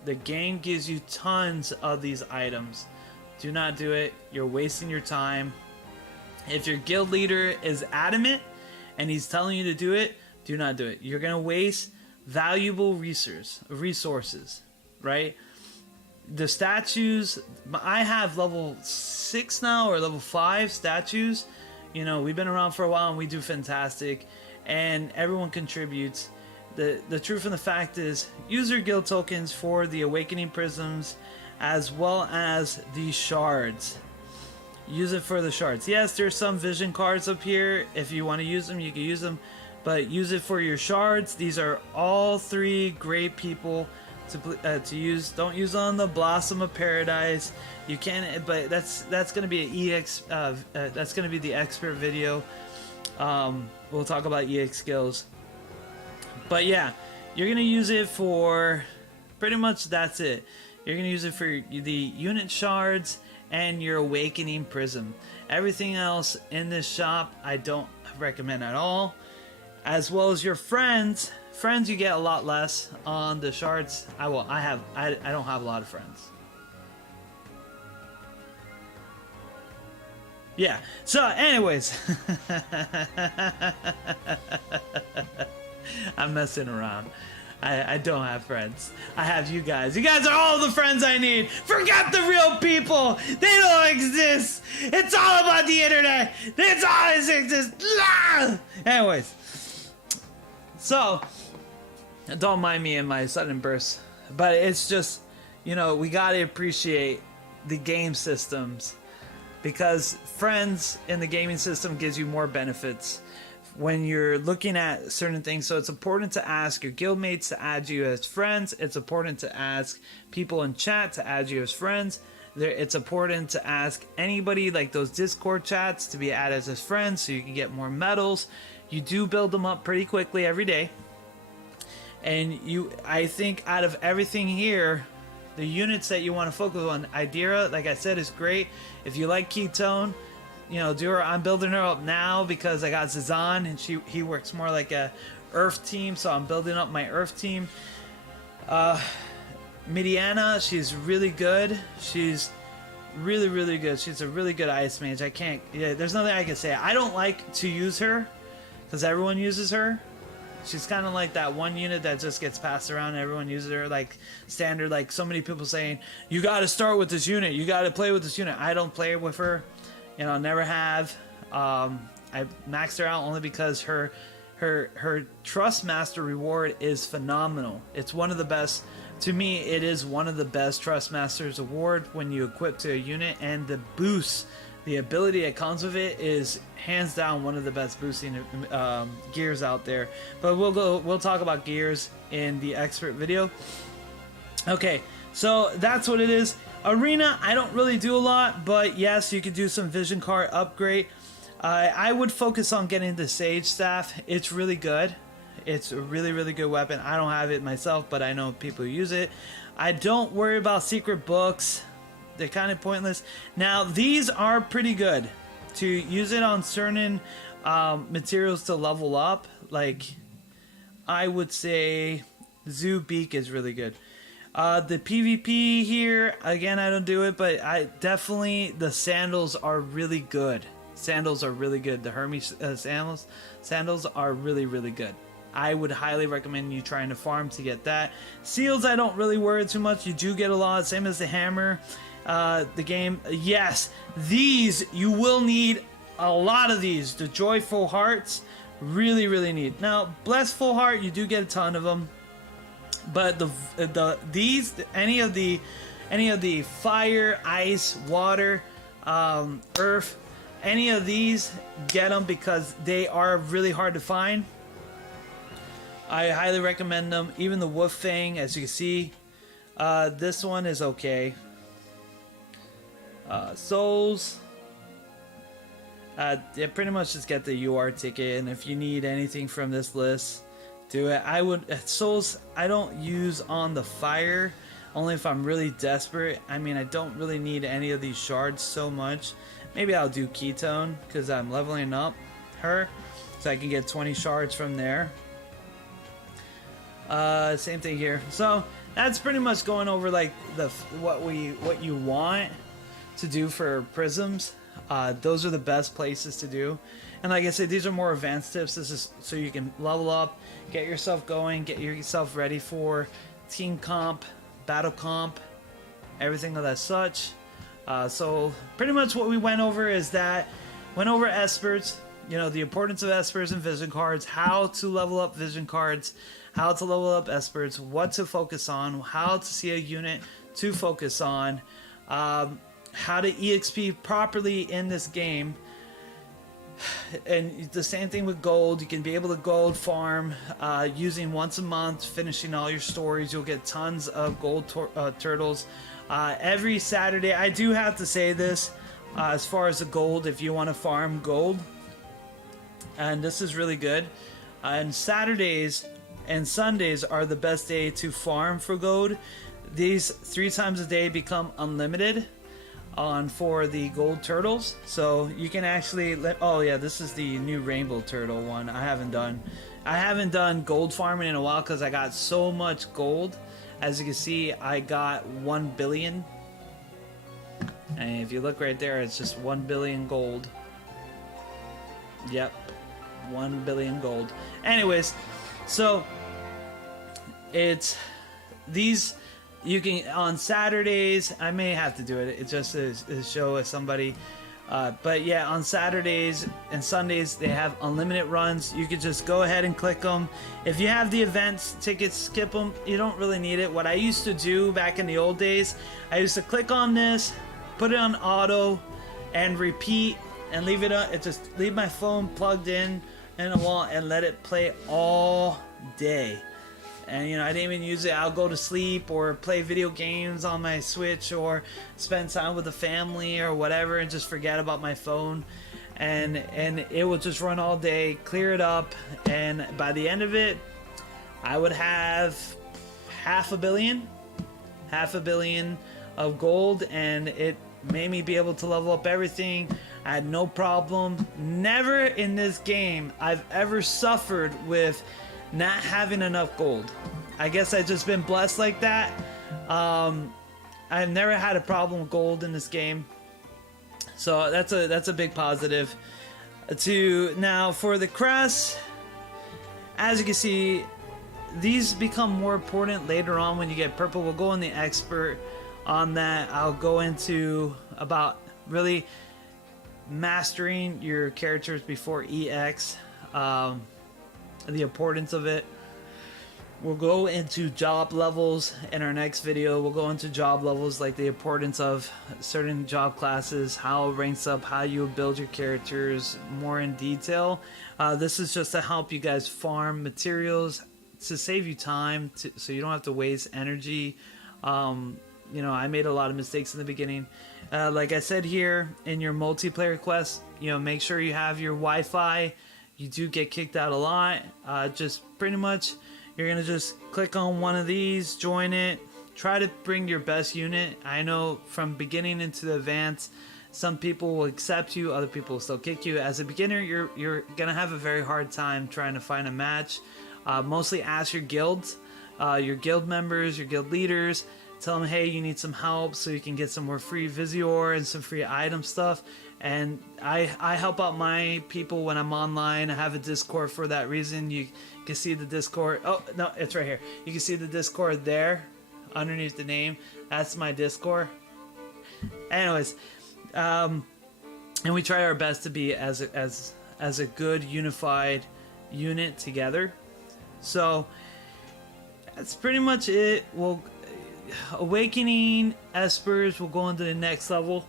The game gives you tons of these items. Do not do it. You're wasting your time. If your guild leader is adamant and he's telling you to do it, do not do it. You're going to waste valuable resources, right? The statues, I have level 6 now or level 5 statues. You know, we've been around for a while and we do fantastic. And everyone contributes. The truth and the fact is, use your guild tokens for the awakening prisms as well as the shards. Use it for the shards. Yes, there's some vision cards up here. If you want to use them, you can use them. But use it for your shards. These are all 3 great people to use. Don't use on the Blossom of Paradise. You can, but that's going to be an EX. That's going to be the expert video. We'll talk about EX skills. But yeah, you're going to use it for pretty much that's it. You're going to use it for the unit shards and your awakening prism. Everything else in this shop I don't recommend at all. As well as your friends. Friends you get a lot less on the shards. I don't have a lot of friends. Yeah. So anyways, I'm messing around. I don't have friends. I have you guys. You guys are all the friends I need. Forget the real people. They don't exist. It's all about the internet. It's all that exists. Ah! Anyways. So, don't mind me and my sudden bursts. But it's just, you know, we got to appreciate the game systems. Because friends in the gaming system gives you more benefits when you're looking at certain things. So it's important to ask your guildmates to add you as friends. It's important to ask people in chat to add you as friends. It's important to ask anybody like those Discord chats to be added as friends so you can get more medals. You do build them up pretty quickly every day. And I think out of everything here, the units that you want to focus on, Idira, like I said, is great. If you like Ketone, you know, do her. I'm building her up now because I got Zazan and he works more like a Earth team, so I'm building up my Earth team. Midiana, she's really good. She's really, really good. She's a really good ice mage. There's nothing I can say. I don't like to use her because everyone uses her. She's kind of like that one unit that just gets passed around and everyone uses her like standard. Like so many people saying, you got to start with this unit. You got to play with this unit. I don't play with her. You know, never have. I maxed her out only because her Trust Master reward is phenomenal. It's one of the best. To me, it is one of the best Trust Masters award when you equip to a unit, and the boost, the ability that comes with it is hands down one of the best boosting gears out there. But we'll talk about gears in the expert video. Okay, so that's what it is. Arena, I don't really do a lot, but yes, you could do some vision card upgrade. I would focus on getting the Sage Staff. It's really good. It's a really, really good weapon. I don't have it myself, but I know people who use it. I don't worry about secret books. They're kind of pointless. Now, these are pretty good to use it on certain materials to level up. Like, I would say Zoo Beak is really good. The PvP here, again, I don't do it, but I definitely, the sandals are really good. Sandals are really good. The Hermes sandals are really, really good. I would highly recommend you trying to farm to get that. Seals, I don't really worry too much. You do get a lot, same as the hammer. The game, yes, these, you will need a lot of these. The Joyful Hearts, really, really need. Now, Blessful Heart, you do get a ton of them. But any of the fire, ice, water, earth, any of these, get them because they are really hard to find. I highly recommend them. Even the wolf thing, as you can see, this one is okay. Souls, yeah, pretty much just get the UR ticket, and if you need anything from this list, do it. I would souls. I don't use on the fire, only if I'm really desperate. I mean, I don't really need any of these shards so much. Maybe I'll do ketone because I'm leveling up her, so I can get 20 shards from there. Same thing here. So that's pretty much going over like what you want to do for prisms. Those are the best places to do. And like I said, these are more advanced tips. This is so you can level up, get yourself going, get yourself ready for team comp, battle comp, everything of that such. So pretty much what we went over is that went over Espers, you know, the importance of Espers and vision cards, how to level up vision cards, how to level up Espers, what to focus on, how to see a unit to focus on, how to EXP properly in this game. And the same thing with gold. You can be able to gold farm using once a month, finishing all your stories. You'll get tons of gold turtles every Saturday. I do have to say this as far as the gold, if you want to farm gold, and this is really good. And Saturdays and Sundays are the best day to farm for gold. These 3 times a day become unlimited for the gold turtles, so you can actually oh yeah, this is the new rainbow turtle one. I haven't done gold farming in a while because I got so much gold. As you can see, I got 1 billion, and if you look right there, it's just 1 billion gold. Yep, 1 billion gold. Anyways, so it's these. You can on Saturdays. I may have to do it. It just is show as somebody, but yeah, on Saturdays and Sundays they have unlimited runs. You could just go ahead and click them. If you have the events tickets, skip them. You don't really need it. What I used to do back in the old days, I used to click on this, put it on auto, and repeat, and leave it. It just leave my phone plugged in a wall and let it play all day. And you know, I didn't even use it. I'll go to sleep or play video games on my Switch or spend time with the family or whatever and just forget about my phone. And it will just run all day, clear it up, and by the end of it, I would have half a billion of gold, and it made me be able to level up everything. I had no problem. Never in this game I've ever suffered with not having enough gold. I guess I've just been blessed like that. I've never had a problem with gold in this game, so that's a big positive. Now for the crests, as you can see, these become more important later on when you get purple. We'll go in the expert on that. I'll go into about really mastering your characters before EX. The importance of it. We'll go into job levels in our next video. We'll go into job levels, like the importance of certain job classes, how it ranks up, how you build your characters more in detail. This is just to help you guys farm materials, to save you time, so you don't have to waste energy. You know, I made a lot of mistakes in the beginning. Like I said here, in your multiplayer quest, you know, make sure you have your Wi-Fi. You do get kicked out a lot. Just pretty much, you're gonna just click on one of these, join it, try to bring your best unit. I know from beginning into the advanced, some people will accept you, other people will still kick you. As a beginner, you're gonna have a very hard time trying to find a match. Mostly ask your guilds your guild members, your guild leaders. Tell them, hey, you need some help so you can get some more free Visior and some free item stuff. And I help out my people when I'm online. I have a Discord for that reason. You can see the Discord. Oh, no, it's right here. You can see the Discord there underneath the name. That's my Discord. Anyways, and we try our best to be as a good unified unit together. So that's pretty much it. We'll awakening espers will go into the next level,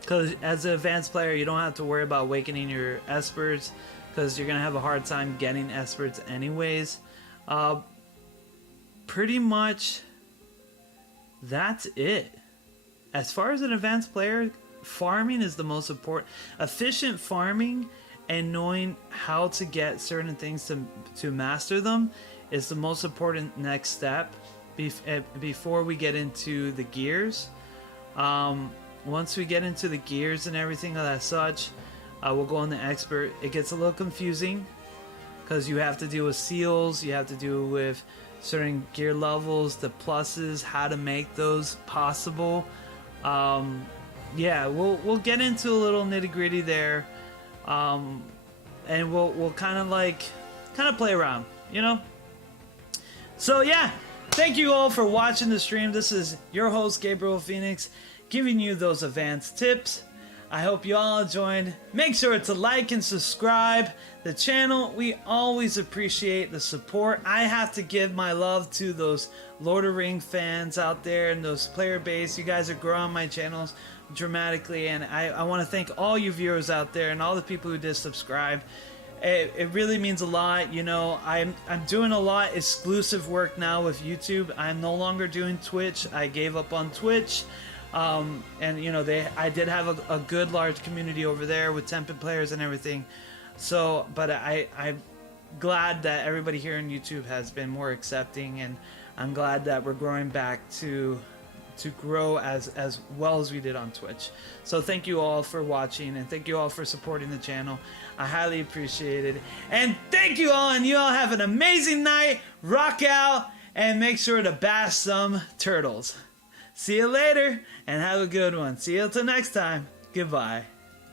because as an advanced player you don't have to worry about awakening your espers, because you're gonna have a hard time getting espers anyways. Pretty much that's it. As far as an advanced player, farming is the most important. Efficient farming and knowing how to get certain things to master them is the most important next step before we get into the gears. Once we get into the gears and everything of that such, we'll go on the expert. It gets a little confusing because you have to deal with seals, you have to deal with certain gear levels, the pluses, how to make those possible. Yeah, we'll get into a little nitty gritty there, and we'll kind of play around, you know. So yeah, thank you all for watching the stream. This is your host Gabriel Phoenix, giving you those advanced tips. I hope you all enjoyed. Make sure to like and subscribe the channel. We always appreciate the support. I have to give my love to those Lord of the Rings fans out there and those player base. You guys are growing my channels dramatically, and I want to thank all you viewers out there and all the people who did subscribe. It really means a lot. You know, I'm doing a lot exclusive work now with YouTube. I'm no longer doing Twitch. I gave up on Twitch. And you know, I did have a good large community over there with Tempid players and everything. So, but I'm glad that everybody here on YouTube has been more accepting, and I'm glad that we're growing back to grow as well as we did on Twitch. So thank you all for watching, and thank you all for supporting the channel. I highly appreciate it. And thank you all, and you all have an amazing night. Rock out, and make sure to bash some turtles. See you later, and have a good one. See you till next time. Goodbye.